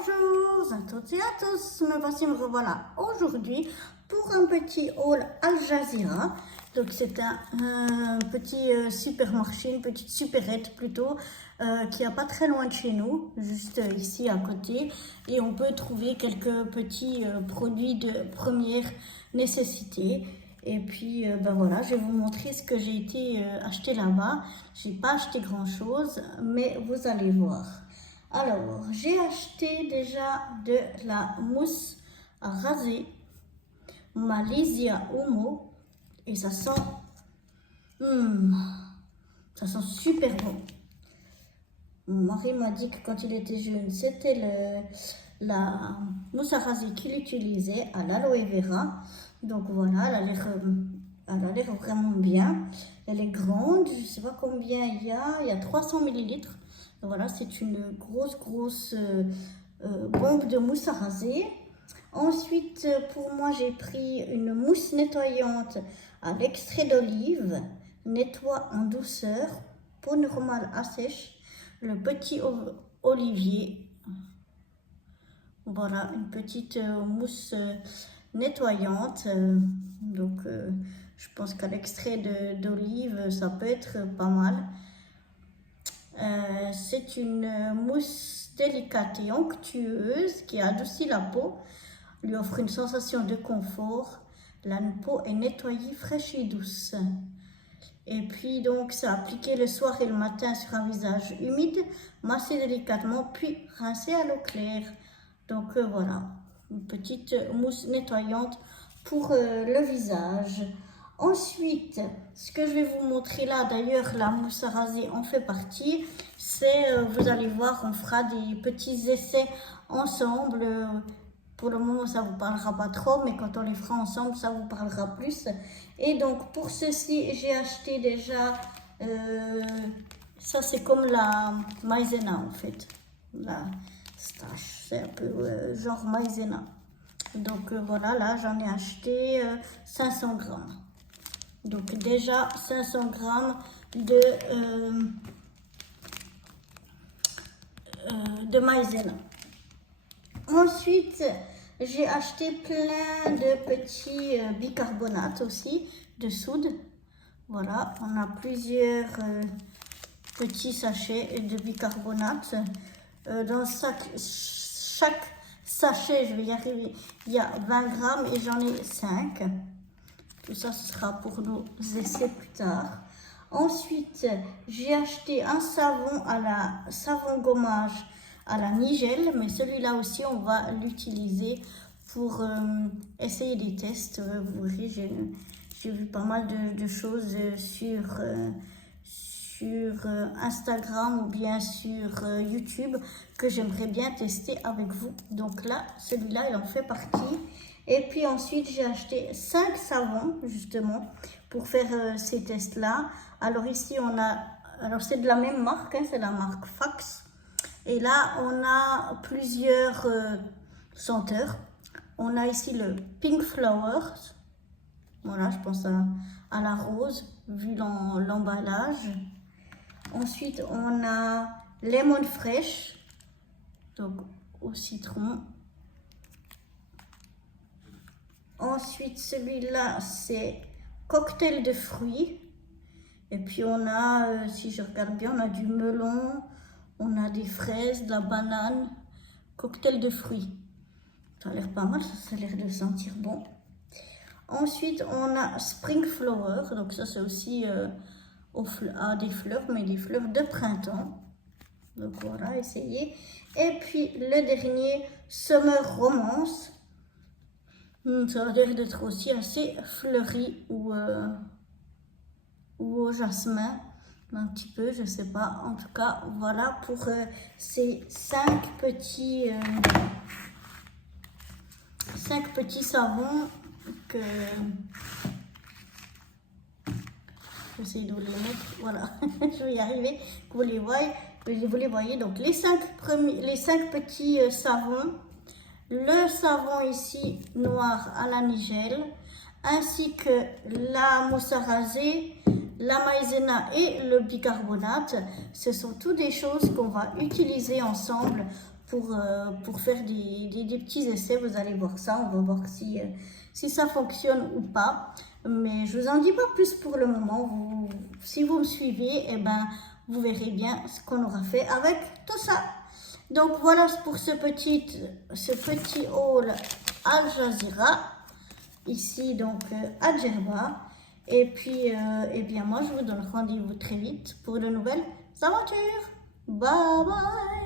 Bonjour à toutes et à tous, me voici, me revoilà aujourd'hui pour un petit haul Al Jazeera. Donc c'est un petit supermarché, une petite supérette plutôt, qui est pas très loin de chez nous, juste ici à côté. Et on peut trouver quelques petits produits de première nécessité. Et puis ben voilà, je vais vous montrer ce que j'ai été acheter là-bas. J'ai pas acheté grand chose, mais vous allez voir. Alors, j'ai acheté déjà de la mousse à raser Malaysia Omo et ça sent super bon. Mon mari m'a dit que quand il était jeune, c'était la mousse à raser qu'il utilisait à l'aloe vera. Donc voilà, elle a l'air vraiment bien. Elle est grande, je ne sais pas combien il y a 300 millilitres. Voilà, c'est une grosse bombe de mousse à raser. Ensuite, pour moi, j'ai pris une mousse nettoyante à l'extrait d'olive, nettoie en douceur, peau normale à sèche, le petit olivier. Voilà, une petite mousse nettoyante. Je pense qu'à l'extrait d'olive, ça peut être pas mal. C'est une mousse délicate et onctueuse qui adoucit la peau, lui offre une sensation de confort. La peau est nettoyée, fraîche et douce. Et puis donc, c'est appliqué le soir et le matin sur un visage humide, massé délicatement, puis rincé à l'eau claire. Donc voilà, une petite mousse nettoyante pour le visage. Ensuite, ce que je vais vous montrer là, d'ailleurs la mousse à raser en fait partie, c'est, vous allez voir, on fera des petits essais ensemble. Pour le moment, ça ne vous parlera pas trop, mais quand on les fera ensemble, ça vous parlera plus. Et donc, pour ceci, j'ai acheté déjà, ça c'est comme la maïzena en fait, la stache, c'est un peu genre maïzena. Donc voilà, là j'en ai acheté 500 grammes. Donc déjà 500 grammes de maïzena. Ensuite, j'ai acheté plein de petits bicarbonates aussi, de soude. Voilà, on a plusieurs petits sachets de bicarbonate. Dans chaque sachet, je vais y arriver, il y a 20 grammes et j'en ai 5. Tout ça, ce sera pour nos essais plus tard. Ensuite, j'ai acheté un savon gommage à la nigelle, mais celui-là aussi, on va l'utiliser pour essayer des tests. Vous voyez, j'ai vu pas mal de choses sur Instagram ou bien sur YouTube que j'aimerais bien tester avec vous. Donc là, celui-là, il en fait partie. Et puis ensuite, j'ai acheté 5 savons, justement, pour faire ces tests-là. Alors ici, alors c'est de la même marque, hein, c'est la marque Fax. Et là, on a plusieurs senteurs. On a ici le Pink Flowers. Voilà, je pense à la rose, vu l'emballage. Ensuite, on a Lemon Fresh, donc au citron. Ensuite, celui-là, c'est cocktail de fruits. Et puis, on a, si je regarde bien, on a du melon, on a des fraises, de la banane, cocktail de fruits. Ça a l'air pas mal, ça a l'air de sentir bon. Ensuite, on a Spring Flower. Donc ça, c'est aussi des fleurs, mais des fleurs de printemps. Donc voilà, essayez. Et puis, le dernier, Summer Romance. Ça a l'air d'être aussi assez fleuri ou au jasmin, un petit peu, je sais pas. En tout cas, voilà pour ces 5 petits savons que j'essaie de vous les mettre. Voilà, je vais y arriver. Que vous les voyez. Donc les 5 petits savons. Le savon ici noir à la nigelle, ainsi que la mousse à raser, la maïzena et le bicarbonate. Ce sont toutes des choses qu'on va utiliser ensemble pour faire des petits essais. Vous allez voir ça, on va voir si ça fonctionne ou pas. Mais je vous en dis pas plus pour le moment. Si vous me suivez, eh ben, vous verrez bien ce qu'on aura fait avec tout ça. Donc voilà pour ce petit haul Al Jazeera, ici donc à Djerba. Et puis, eh bien moi je vous donne rendez-vous très vite pour de nouvelles aventures. Bye bye.